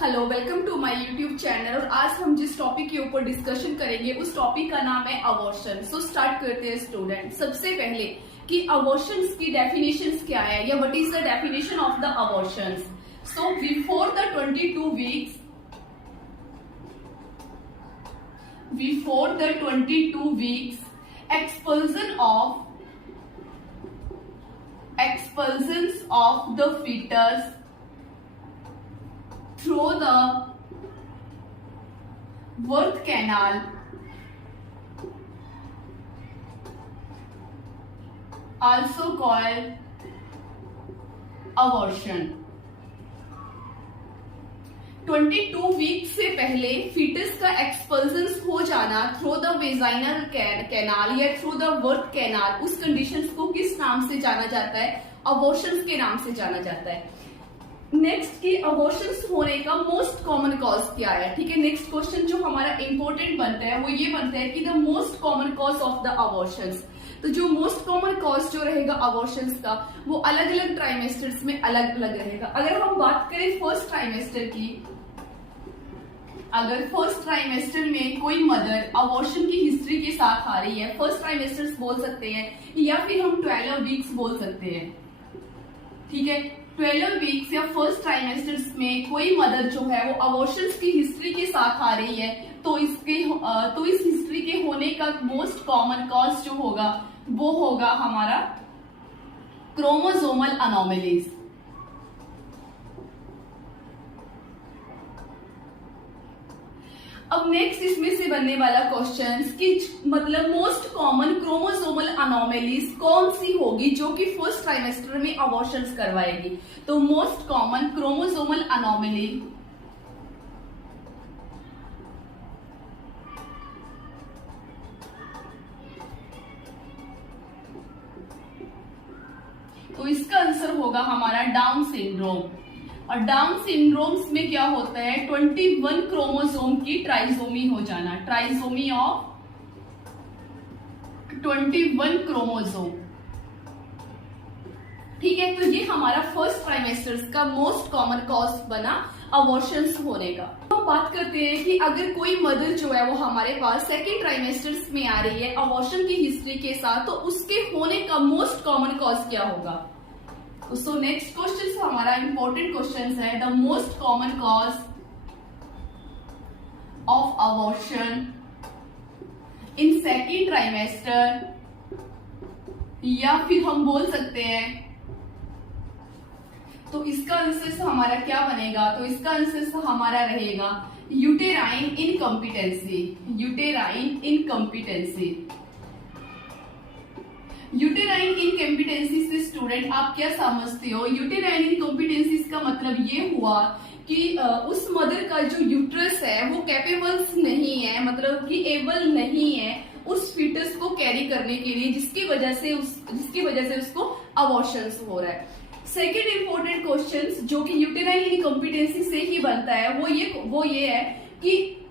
Hello, welcome to my YouTube channel. और आज हम जिस टॉपिक के ऊपर डिस्कशन करेंगे उस टॉपिक का नाम है अबॉर्शन। सो स्टार्ट करते हैं स्टूडेंट। सबसे पहले कि अबॉर्शंस की डेफिनेशंस क्या है या what is the definition of the abortions. So before the 22 weeks expulsions of the fetus through the birth canal also called abortion। 22 week से पहले फीटस का एक्सपल्सन हो जाना थ्रू द वेजाइनल कैनाल या थ्रू द बर्थ कैनाल, उस conditions को किस नाम से जाना जाता है? अबॉर्शंस के नाम से जाना जाता है। नेक्स्ट की अबॉर्शंस होने का मोस्ट कॉमन कॉज क्या है? ठीक है, नेक्स्ट क्वेश्चन जो हमारा इंपॉर्टेंट बनता है वो ये बनता है कि the most common cause of the abortions. तो जो मोस्ट कॉमन कॉज जो रहेगा अबॉर्शंस का वो अलग अलग ट्राइमेस्टर्स में अलग अलग रहेगा। अगर हम बात करें फर्स्ट ट्राइमेस्टर की, अगर फर्स्ट ट्राइमेस्टर में कोई मदर अबॉर्शन की हिस्ट्री के साथ आ रही है, फर्स्ट ट्राइमेस्टर्स बोल सकते हैं या फिर हम 12 वीक्स बोल सकते हैं। ठीक है, 12 वीक्स या फर्स्ट ट्राइमेस्टर्स में कोई मदर जो है वो अबॉर्शंस की हिस्ट्री के साथ आ रही है तो इस हिस्ट्री के होने का मोस्ट कॉमन कॉज जो होगा वो होगा हमारा क्रोमोसोमल अनोमलीज। अब नेक्स्ट इसमें से बनने वाला क्वेश्चन कि मतलब मोस्ट कॉमन क्रोमोसोमल अनोमलीज कौन सी होगी जो कि फर्स्ट ट्राइमेस्टर में अबॉर्शंस करवाएगी। तो मोस्ट कॉमन क्रोमोसोमल अनोमली तो इसका आंसर होगा हमारा डाउन सिंड्रोम। और डाउन सिंड्रोम्स में क्या होता है? 21 क्रोमोसोम की ट्राइसोमी हो जाना, ट्राइसोमी ऑफ 21 क्रोमोसोम। ठीक है, तो ये हमारा फर्स्ट ट्राइमेस्टर्स का मोस्ट कॉमन कॉज बना अबॉर्शंस होने का। तो बात करते हैं कि अगर कोई मदर जो है वो हमारे पास सेकेंड ट्राइमेस्टर्स में आ रही है अबॉर्शन की हिस्ट्री के साथ, तो उसके होने का मोस्ट कॉमन कॉज क्या होगा? सो नेक्स्ट क्वेश्चन हमारा इंपॉर्टेंट क्वेश्चन है the most common cause of abortion in second trimester, या फिर हम बोल सकते हैं तो इसका आंसर हमारा क्या बनेगा? तो इसका आंसर हमारा रहेगा uterine incompetency. Uterine incompetency. Uterine incompetency से स्टूडेंट आप क्या समझते हो? यूटेराइन इनकम्पिटेंसी का मतलब ये हुआ कि उस मदर का जो यूट्रस है वो कैपेबल नहीं है, मतलब कि एबल नहीं है उस फीटस को कैरी करने के लिए, जिसकी वजह से उसको अबॉर्शंस हो रहा है। सेकेंड इंपॉर्टेंट क्वेश्चन जो कि यूटेराइन इनकम्पिटेंसी से ही बनता है वो ये है कि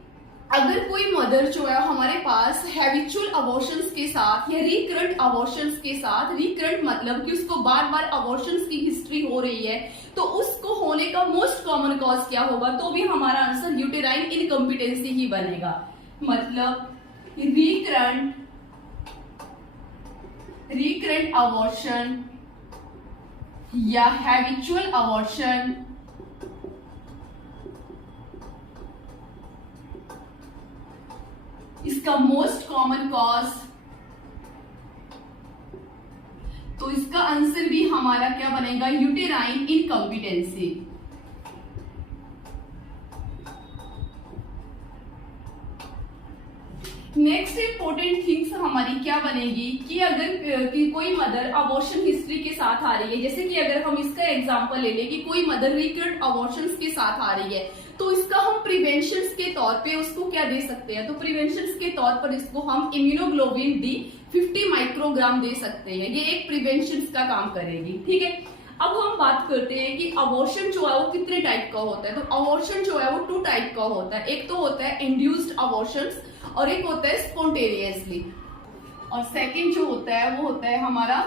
अगर कोई मदर जो है हमारे पास हैबिचुअल अबॉर्शंस के साथ या रिकरेंट अबॉर्शंस के साथ, रिकरेंट मतलब कि उसको बार बार अबॉर्शंस की हिस्ट्री हो रही है, तो उसको होने का मोस्ट कॉमन कॉज क्या होगा? तो भी हमारा आंसर यूटेराइन इनकम्पिटेंसी ही बनेगा। मतलब रिकरेंट अबॉर्शन या हैबिचुअल अबॉर्शन इसका मोस्ट कॉमन कॉज, तो इसका आंसर भी हमारा क्या बनेगा? Uterine incompetency. Next important things हमारी क्या बनेगी कि अगर कि कोई मदर अबॉर्शन हिस्ट्री के साथ आ रही है, जैसे कि अगर हम इसका एग्जांपल ले लें कि कोई मदर रिकरेंट अबॉर्शंस के साथ आ रही है, तो इसका हम प्रिवेंशन के तौर पे उसको क्या दे सकते हैं? तो प्रिवेंशन के तौर पर इसको हम इम्यूनोग्लोबिन डी 50 माइक्रोग्राम दे सकते हैं। ये एक प्रिवेंशन का काम करेगी। ठीक है, अब हम बात करते हैं कि अबॉर्शन जो है वो कितने टाइप का होता है। तो अबॉर्शन जो है वो 2 टाइप का होता है। एक तो होता है इंड्यूस्ड अबॉर्शंस और एक होता है स्पॉन्टेनियसली, और सेकंड जो होता है वो होता है हमारा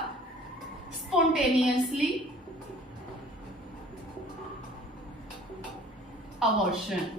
स्पॉन्टेनियसली अबॉर्शन।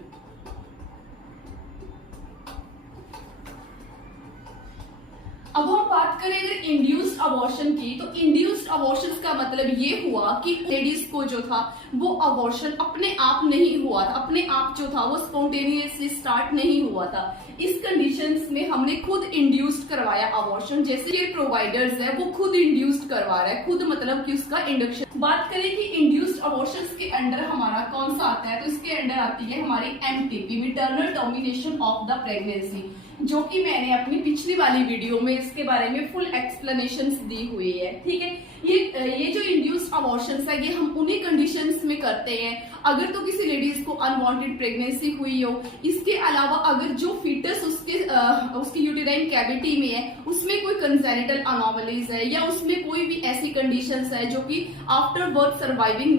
अब हम बात करें अगर इंड्यूस्ड अबॉर्शन की, तो इंड्यूस्ड अबॉर्शन का मतलब ये हुआ कि लेडीज को जो था वो अबॉर्शन अपने आप नहीं हुआ था, अपने आप जो था वो स्पॉन्टेनियसली स्टार्ट नहीं हुआ था। इस कंडीशंस में हमने खुद इंड्यूस्ड करवाया अबॉर्शन, जैसे केयर प्रोवाइडर्स है वो खुद इंड्यूस्ड करवा रहा है, खुद मतलब कि उसका इंडक्शन। बात करें कि इंड्यूस्ड अबॉर्शन के अंडर हमारा कौन सा आता है, तो इसके अंडर आती है हमारी MTP, maternal termination of the pregnancy, जो कि मैंने अपनी पिछली वाली वीडियो में इसके बारे में फुल एक्सप्लेनेशन दी हुई है। ठीक है, ये जो इंड्यूस्ड अबॉर्शंस है ये हम उन्हीं कंडीशंस में करते हैं अगर तो किसी लेडीज को अनवांटेड प्रेगनेंसी हुई हो। इसके अलावा अगर जो फीटस उसकी यूटेराइन कैविटी में है उसमें कोई कंजेनिटल अनोमलीज है, या उसमें कोई भी ऐसी कंडीशंस है जो कि आफ्टर बर्थ सर्वाइवल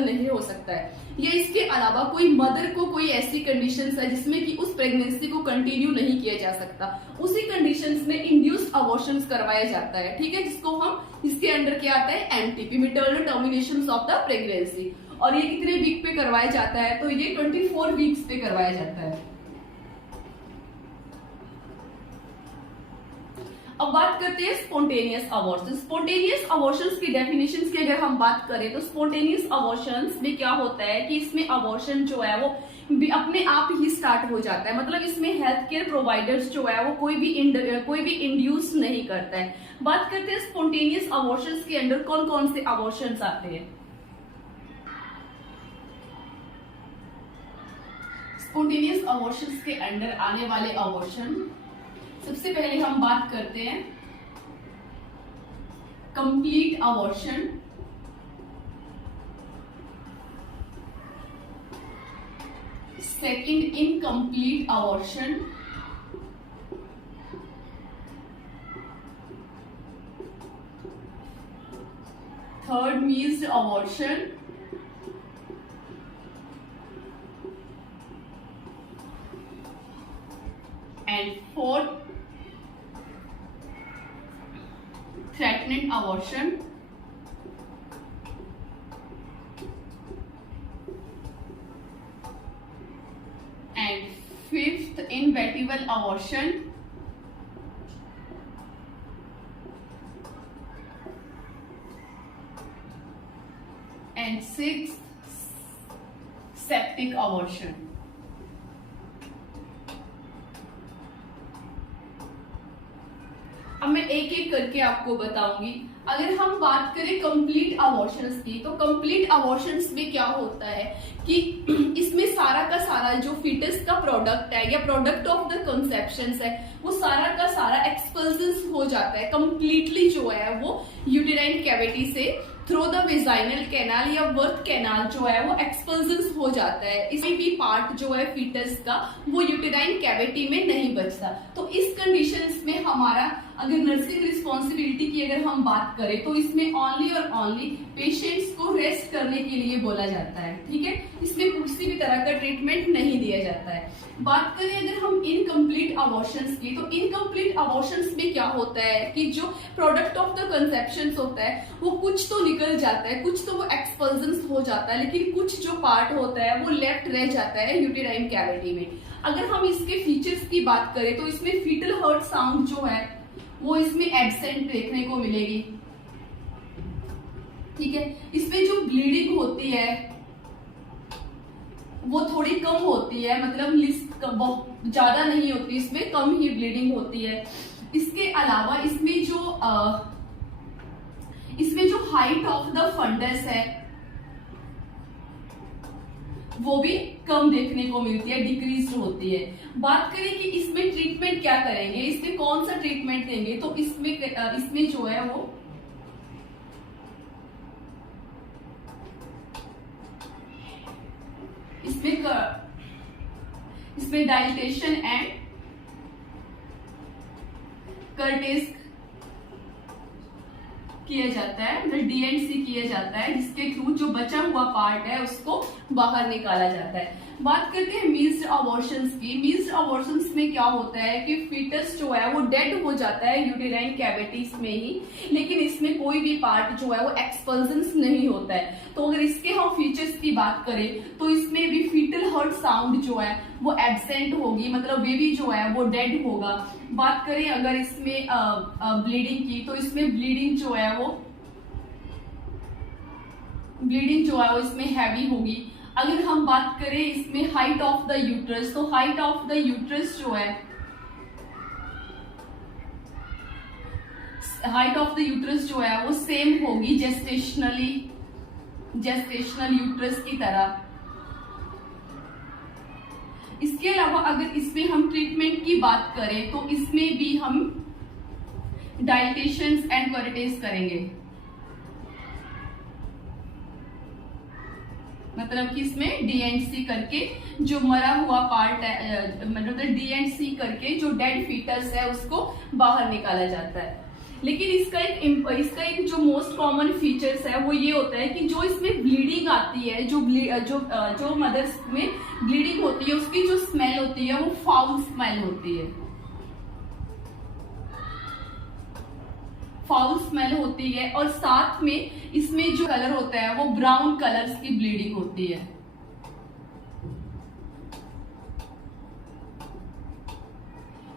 नहीं हो सकता है, या इसके अलावा कोई मदर को कोई ऐसी कंडीशंस है जिसमें कि उस प्रेगनेंसी को कंटिन्यू नहीं किया जा सकता, उसी कंडीशंस में इंड्यूस्ड अबॉर्शंस करवाया जाता है। ठीक है, जिसको हम इसके अंडर क्या आता है MTP, maternal termination of the pregnancy. और ये कितने वीक पे करवाया जाता है, तो ये 24 वीक्स पे करवाया जाता है। अब बात करते हैं स्पॉन्टेनियस अबॉर्शन। स्पॉन्टेनियस अबॉर्शंस की डेफिनेशंस की अगर हम बात करें तो स्पॉन्टेनियस अबॉर्शंस में क्या होता है कि इसमें अबॉर्शन जो है वो अपने आप ही स्टार्ट हो जाता है, मतलब इसमें हेल्थ केयर प्रोवाइडर्स जो है वो कोई भी इंड्यूस नहीं करता है। बात करते हैं स्पॉन्टेनियस अबॉर्शंस के अंदर कौन कौन से अबॉर्शंस आते हैं। स्पॉन्टेनियस अबॉर्शंस के अंदर आने वाले अबॉर्शन, सबसे पहले हम बात करते हैं complete abortion, second incomplete abortion, third missed abortion, and fourth threatened abortion, and fifth inevitable abortion, and sixth septic abortion। अब मैं एक एक करके आपको बताऊंगी। अगर हम बात करें कंप्लीट अबॉर्शंस की, तो कंप्लीट अबॉर्शंस में क्या होता है कि इसमें सारा का सारा जो फीटस का प्रोडक्ट है या प्रोडक्ट ऑफ द कंसेप्शन है वो सारा का सारा एक्सपल्स हो जाता है कंप्लीटली, जो है वो यूटेराइन कैविटी से थ्रू द वेजाइनल कैनाल या बर्थ कैनाल जो है वो एक्सपल्स हो जाता है। इसमें भी पार्ट जो है फीटस का वो यूटेराइन कैविटी में नहीं बचता। तो इस कंडीशंस में हमारा अगर नर्सिंग रिस्पॉन्सिबिलिटी की अगर हम बात करें तो इसमें ओनली और ओनली पेशेंट्स को रेस्ट करने के लिए बोला जाता है। ठीक है, इसमें किसी भी तरह का ट्रीटमेंट नहीं दिया जाता है। बात करें अगर हम इनकम्प्लीट अबॉर्शंस की, तो इनकम्प्लीट अबॉर्शंस में क्या होता है कि जो प्रोडक्ट ऑफ द कंसेप्शन होता है वो कुछ तो निकल जाता है, कुछ तो वो एक्सपल्जन्स हो जाता है, लेकिन कुछ जो पार्ट होता है वो लेफ्ट रह जाता है यूटेराइन कैविटी में। अगर हम इसके फीचर्स की बात करें तो इसमें फीटल हर्ट साउंड जो है वो इसमें एब्सेंट देखने को मिलेगी। ठीक है, इसमें जो ब्लीडिंग होती है वो थोड़ी कम होती है, मतलब लिस्ट बहुत ज्यादा नहीं होती, इसमें कम ही ब्लीडिंग होती है। इसके अलावा इसमें जो हाइट ऑफ द फंडस है वो भी कम देखने को मिलती है, डिक्रीज होती है। बात करें कि इसमें ट्रीटमेंट क्या करेंगे, इसमें कौन सा ट्रीटमेंट देंगे, तो इसमें जो है वो इसमें डाइलेटेशन एंड कर्टेज किया जाता है, मतलब DNC किया जाता है, जिसके थ्रू जो बचा हुआ पार्ट है उसको बाहर निकाला जाता है। बात करते हैं मिस्ड अबॉर्शंस की। मिस्ड अबॉर्शंस में क्या होता है कि फीटस जो है वो डेड हो जाता है यूटेराइन कैविटीज में ही, लेकिन इसमें कोई भी पार्ट जो है वो एक्सपल्जन्स नहीं होता है। तो अगर इसके हम फीचर्स की बात करें तो इसमें भी फीटल हार्ट साउंड जो है वो एब्सेंट होगी, मतलब बेबी जो है वो डेड होगा। बात करें अगर इसमें ब्लीडिंग की, तो इसमें ब्लीडिंग जो है वो इसमें हैवी होगी। अगर हम बात करें इसमें हाइट ऑफ द यूट्रस, तो हाइट ऑफ द यूट्रस जो है, हाइट ऑफ द यूट्रस जो है वो सेम होगी जेस्टेशनल यूट्रस की तरह। इसके अलावा अगर इसमें हम ट्रीटमेंट की बात करें तो इसमें भी हम डाइलेशंस एंड क्वारेटेज करेंगे, मतलब कि इसमें DNC करके जो मरा हुआ पार्ट है, मतलब DNC करके जो डेड फीटस है उसको बाहर निकाला जाता है। लेकिन इसका एक जो मोस्ट कॉमन फीचर्स है वो ये होता है कि जो इसमें ब्लीडिंग आती है, जो मदर्स में ब्लीडिंग होती है उसकी जो स्मेल होती है वो फाउल स्मेल होती है, फाउल स्मेल होती है। और साथ में इसमें जो कलर होता है वो ब्राउन कलर्स की ब्लीडिंग होती है।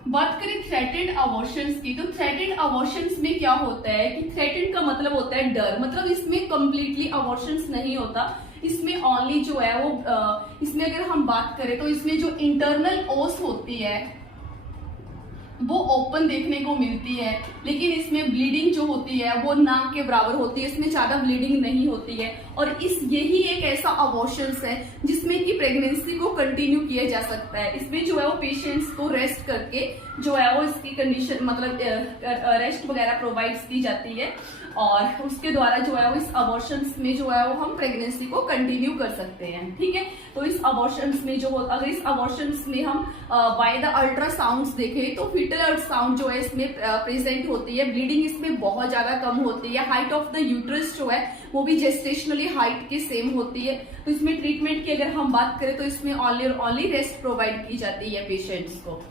बात करें थ्रेटेंड अबॉर्शंस की, तो थ्रेटेंड अबॉर्शंस में क्या होता है कि थ्रेटेंड का मतलब होता है डर, मतलब इसमें कंप्लीटली अबॉर्शंस नहीं होता, इसमें ओनली जो है वो इसमें अगर हम बात करें तो इसमें जो इंटरनल ओस होती है वो ओपन देखने को मिलती है, लेकिन इसमें ब्लीडिंग जो होती है वो नाक के बराबर होती है, इसमें ज्यादा ब्लीडिंग नहीं होती है। और यही एक ऐसा अबॉर्शंस है जिसमें कि प्रेगनेंसी को कंटिन्यू किया जा सकता है। इसमें जो है वो पेशेंट्स को रेस्ट करके जो है वो इसकी कंडीशन, मतलब रेस्ट वगैरह प्रोवाइड की जाती है, और उसके द्वारा जो है वो इस अबॉर्शंस में जो है वो हम प्रेगनेंसी को कंटिन्यू कर सकते हैं। ठीक है, तो इस अबॉर्शंस में अगर इस अबॉर्शंस में हम बाय द अल्ट्रासाउंड्स देखें तो फीटल अल्ट्रासाउंड जो है इसमें प्रेजेंट होती है, ब्लीडिंग इसमें बहुत ज्यादा कम होती है, हाइट ऑफ द यूट्रस जो है वो भी जेस्टेशनली हाइट के सेम होती है। तो इसमें ट्रीटमेंट की अगर हम बात करें तो इसमें ओनली रेस्ट प्रोवाइड की जाती है पेशेंट्स को।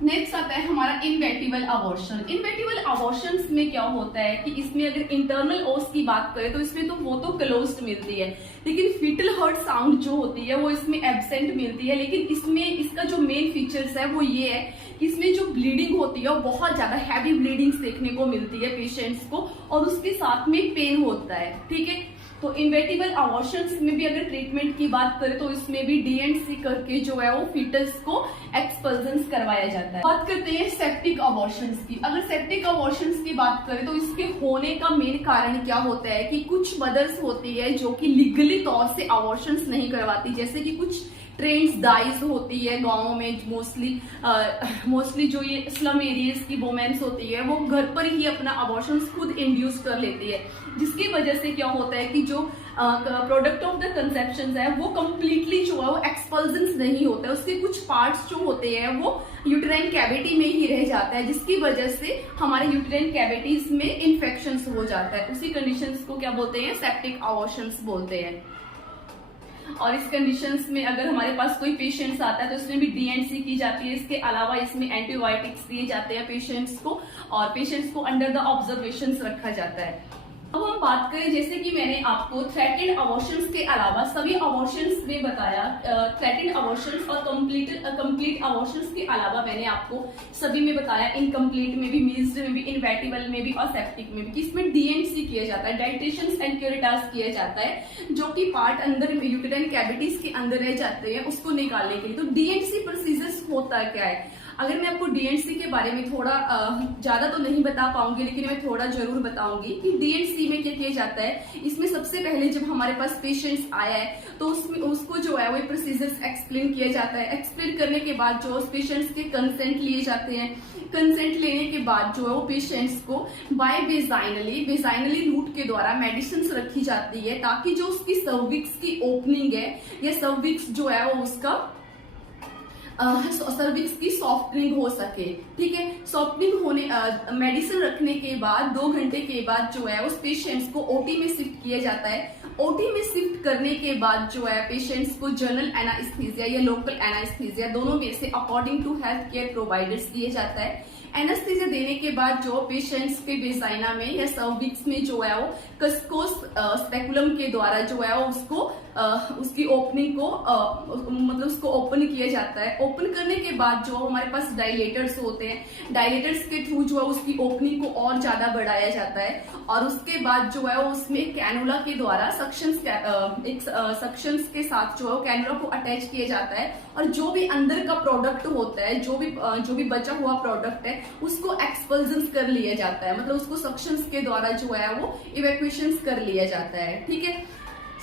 नेक्स्ट आता है हमारा इनवेटिबल अबॉर्शन। इनवेटिबल अबॉर्शंस में क्या होता है कि इसमें अगर इंटरनल ओस की बात करें तो इसमें तो वो तो क्लोज्ड मिलती है, लेकिन फीटल हार्ट साउंड जो होती है वो इसमें एब्सेंट मिलती है। लेकिन इसमें इसका जो मेन फीचर्स है वो ये है कि इसमें जो ब्लीडिंग होती है वो बहुत ज्यादा हैवी ब्लीडिंग्स देखने को मिलती है पेशेंट्स को, और उसके साथ में पेन होता है। ठीक है, तो इनवेटिबल अबॉर्शंस में भी अगर ट्रीटमेंट की बात करें तो इसमें भी DNC करके जो है वो फीटस को एक्सपल्जन्स करवाया जाता है। बात करते हैं सेप्टिक अबॉर्शंस की। अगर सेप्टिक अबॉर्शंस की बात करें तो इसके होने का मेन कारण क्या होता है कि कुछ मदर्स होती है जो कि लीगली तौर से अबॉर्शंस नहीं करवाती, जैसे कि कुछ ट्रेंड्स डाइज होती है गाँव में, मोस्टली जो ये स्लम एरियाज की वुमेन्स होती है वो घर पर ही अपना अबॉर्शन खुद इंड्यूस कर लेती है, जिसकी वजह से क्या होता है कि जो प्रोडक्ट ऑफ द कंसेप्शन है वो कंप्लीटली जो है वो एक्सपल्जन्स नहीं होता है, उसके कुछ पार्ट्स जो होते हैं वो यूटेराइन कैविटी में ही रह जाता है, जिसकी वजह से हमारे यूटेराइन कैविटीज में इन्फेक्शन हो जाता है। उसी कंडीशंस को क्या बोलते हैं, सेप्टिक अबॉर्शंस बोलते हैं। और इस कंडीशंस में अगर हमारे पास कोई पेशेंट्स आता है तो इसमें भी DNC की जाती है। इसके अलावा इसमें एंटीबायोटिक्स दिए जाते हैं पेशेंट्स को, और पेशेंट्स को अंडर द ऑब्जर्वेशन रखा जाता है। अब हम बात करें, जैसे कि मैंने आपको थ्रेटेंड अबॉर्शंस के अलावा सभी अबॉर्शंस में बताया, थ्रेटेंड अबॉर्शंस और कंप्लीट अबॉर्शंस के अलावा मैंने आपको सभी में बताया, इनकम्प्लीट में भी, मिस्ड में भी, इनवेटिबल में भी और सेप्टिक में भी, कि इसमें DNC किया जाता है, डाइलेशंस एंड क्यूरेटास किया जाता है, जो कि पार्ट अंदर यूटेराइन कैविटीज के अंदर रह जाते हैं उसको निकालने के लिए। तो DNC प्रोसीजर्स होता क्या है, अगर मैं आपको DNC के बारे में थोड़ा ज्यादा तो नहीं बता पाऊंगी, लेकिन मैं थोड़ा जरूर बताऊंगी कि DNC में क्या किया जाता है। इसमें सबसे पहले जब हमारे पास पेशेंट्स आया है तो उसमें उसको जो है वो प्रोसीजर्स एक्सप्लेन किया जाता है। एक्सप्लेन करने के बाद जो पेशेंट्स के कंसेंट लिए जाते हैं, कंसेंट लेने के बाद जो है वो पेशेंट्स को बाय वेजाइनली रूट के द्वारा मेडिसिन रखी जाती है, ताकि जो उसकी सर्विक्स की ओपनिंग है या सर्विक्स जो है वो उसका सर्विक्स की सॉफ्टनिंग हो सके। ठीक है, सॉफ्टनिंग होने मेडिसिन रखने के बाद 2 घंटे के बाद जो है उस पेशेंट्स को ओटी में शिफ्ट किया जाता है। ओटी में शिफ्ट करने के बाद जो है पेशेंट्स को जनरल एनास्थीसिया या लोकल एनास्थीसिया दोनों में से according to health care providers दिए जाता है। एनास्थीसिया देने के बाद जो पेशेंट्स के वेजाइना में या सर्विक्स में जो है वो कस्कोस स्पेकुलम के द्वारा जो है वो उसको उसकी ओपनिंग को मतलब उसको ओपन किया जाता है। ओपन करने के बाद जो हमारे पास डायलेटर्स होते हैं, डायलेटर्स के थ्रू जो है उसकी ओपनिंग को और ज्यादा बढ़ाया जाता है और उसके बाद जो है वो उसमें कैनुला के द्वारा सक्शंस के साथ जो है कैनुला को अटैच किया जाता है और जो भी अंदर का प्रोडक्ट होता है, जो भी बचा हुआ प्रोडक्ट है उसको एक्सपल्जन कर लिया जाता है, मतलब उसको सक्शंस के द्वारा जो है वो इवैक्यूएशन कर लिया जाता है। ठीक है,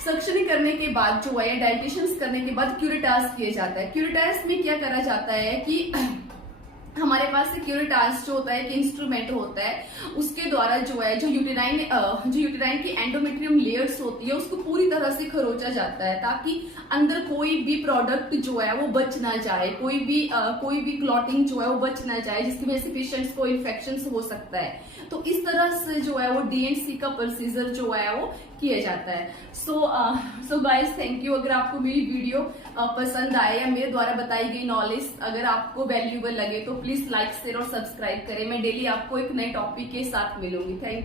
सक्शनिंग करने के बाद जो है डाइल्टेशन करने के बाद क्यूरेटास किया जाता है। क्यूरेटास में क्या करा जाता है कि हमारे पास क्यूरेटास जो होता है एक इंस्ट्रूमेंट होता है, उसके द्वारा जो है जो यूटेराइन की एंडोमेट्रियम लेयर्स होती है उसको पूरी तरह से खरोचा जाता है ताकि अंदर कोई भी प्रोडक्ट जो है वो बच ना जाए, कोई भी क्लॉटिंग जो है वो बच ना जाए जिसकी वजह से पेशेंट्स को इन्फेक्शन हो सकता है। तो इस तरह से जो है वो DNC का प्रोसीजर जो है वो किया जाता है। So guys thank you. अगर आपको मेरी वीडियो पसंद आए या मेरे द्वारा बताई गई नॉलेज अगर आपको वैल्यूएबल लगे तो प्लीज लाइक शेयर और सब्सक्राइब करें। मैं डेली आपको एक नए टॉपिक के साथ मिलूंगी। Thank you.